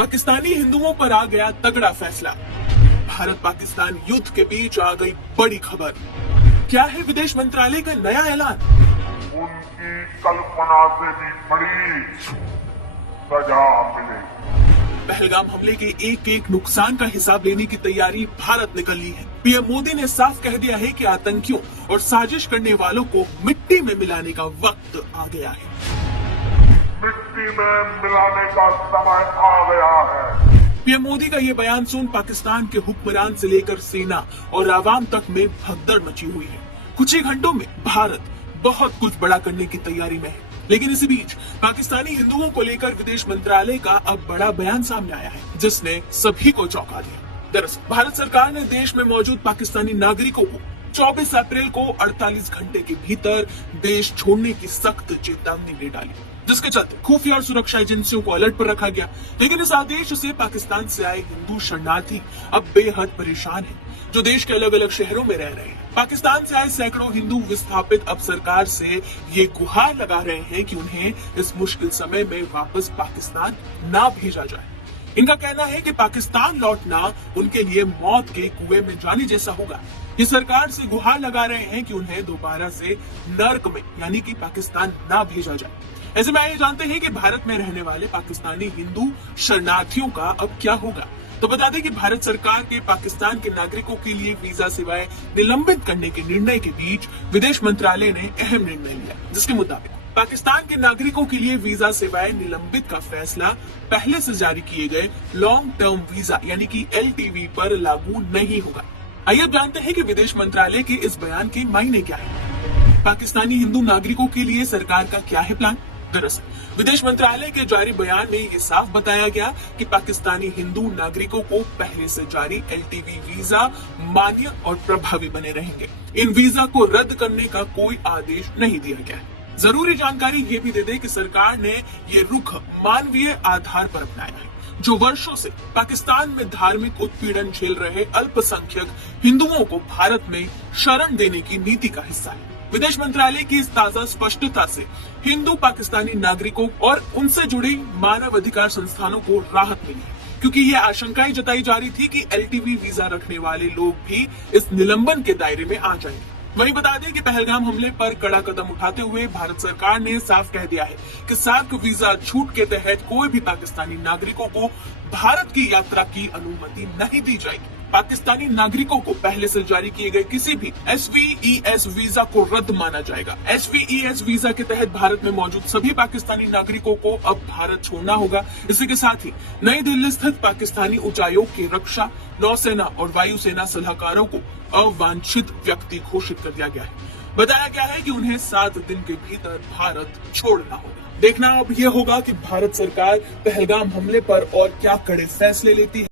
पाकिस्तानी हिंदुओं पर आ गया तगड़ा फैसला। भारत पाकिस्तान युद्ध के बीच आ गई बड़ी खबर। क्या है विदेश मंत्रालय का नया ऐलान? उनकी कल्पना से भी बड़ी सजा मिलेगी। पहलगाम हमले के एक एक नुकसान का हिसाब लेने की तैयारी भारत ने कर ली है। पीएम मोदी ने साफ कह दिया है कि आतंकियों और साजिश करने वालों को मिट्टी में मिलाने का वक्त आ गया है। मिट्टी में मिलाने का समय आ गया है। पीएम मोदी का ये बयान सुन पाकिस्तान के हुक्मरान से लेकर सेना और आवाम तक में भगदड़ मची हुई है। कुछ ही घंटों में भारत बहुत कुछ बड़ा करने की तैयारी में है। लेकिन इसी बीच पाकिस्तानी हिंदुओं को लेकर विदेश मंत्रालय का अब बड़ा बयान सामने आया है, जिसने सभी को चौंका दिया। दरअसल भारत सरकार ने देश में मौजूद पाकिस्तानी नागरिकों को 24 अप्रैल को 48 घंटे के भीतर देश छोड़ने की सख्त चेतावनी दे डाली, जिसके चलते खुफिया और सुरक्षा एजेंसियों को अलर्ट पर रखा गया। लेकिन इस आदेश से पाकिस्तान से आए हिंदू शरणार्थी अब बेहद परेशान हैं, जो देश के अलग अलग शहरों में रह रहे हैं। पाकिस्तान से आए सैकड़ों हिंदू विस्थापित अब सरकार से ये गुहार लगा रहे हैं कि उन्हें इस मुश्किल समय में वापस पाकिस्तान ना भेजा जाए। इनका कहना है कि पाकिस्तान लौटना उनके लिए मौत के कुएं में जाने जैसा होगा। ये सरकार से गुहार लगा रहे हैं कि उन्हें दोबारा से नर्क में यानी कि पाकिस्तान ना भेजा जाए। ऐसे में आइए जानते हैं कि भारत में रहने वाले पाकिस्तानी हिंदू शरणार्थियों का अब क्या होगा। तो बता दें कि भारत सरकार के पाकिस्तान के नागरिकों के लिए वीजा सेवाएं निलंबित करने के निर्णय के बीच विदेश मंत्रालय ने अहम निर्णय लिया, जिसके मुताबिक पाकिस्तान के नागरिकों के लिए वीजा सेवाएं निलंबित का फैसला पहले से जारी किए गए लॉन्ग टर्म वीजा यानी कि LTV पर लागू नहीं होगा। आइए अब जानते हैं कि विदेश मंत्रालय के इस बयान के मायने क्या है। पाकिस्तानी हिंदू नागरिकों के लिए सरकार का क्या है प्लान? दरअसल विदेश मंत्रालय के जारी बयान में ये साफ बताया गया कि पाकिस्तानी हिंदू नागरिकों को पहले से जारी LTV वीजा मान्य और प्रभावी बने रहेंगे। इन वीजा को रद्द करने का कोई आदेश नहीं दिया गया है। जरूरी जानकारी ये भी दे दे कि सरकार ने ये रुख मानवीय आधार पर अपनाया है, जो वर्षों से पाकिस्तान में धार्मिक उत्पीड़न झेल रहे अल्पसंख्यक हिंदुओं को भारत में शरण देने की नीति का हिस्सा है। विदेश मंत्रालय की इस ताजा स्पष्टता से हिंदू पाकिस्तानी नागरिकों और उनसे जुड़ी मानव अधिकार संस्थानों को राहत मिली है, क्योंकि ये आशंकाएं जताई जा रही थी कि LTV वीजा रखने वाले लोग भी इस निलंबन के दायरे में आ जाएंगे। वहीं बता दें कि पहलगाम हमले पर कड़ा कदम उठाते हुए भारत सरकार ने साफ कह दिया है कि सार्क वीजा छूट के तहत कोई भी पाकिस्तानी नागरिकों को भारत की यात्रा की अनुमति नहीं दी जाएगी। पाकिस्तानी नागरिकों को पहले से जारी किए गए किसी भी SVES वीजा को रद्द माना जाएगा। SVES वीजा के तहत भारत में मौजूद सभी पाकिस्तानी नागरिकों को अब भारत छोड़ना होगा। इसी के साथ ही नई दिल्ली स्थित पाकिस्तानी उच्चायोग के रक्षा, नौसेना और वायुसेना सलाहकारों को अवांछित व्यक्ति घोषित कर दिया गया है। बताया गया है कि उन्हें 7 दिन के भीतर भारत छोड़ना होगा। देखना अब यह होगा कि भारत सरकार पहलगाम हमले पर और क्या कड़े फैसले लेती है।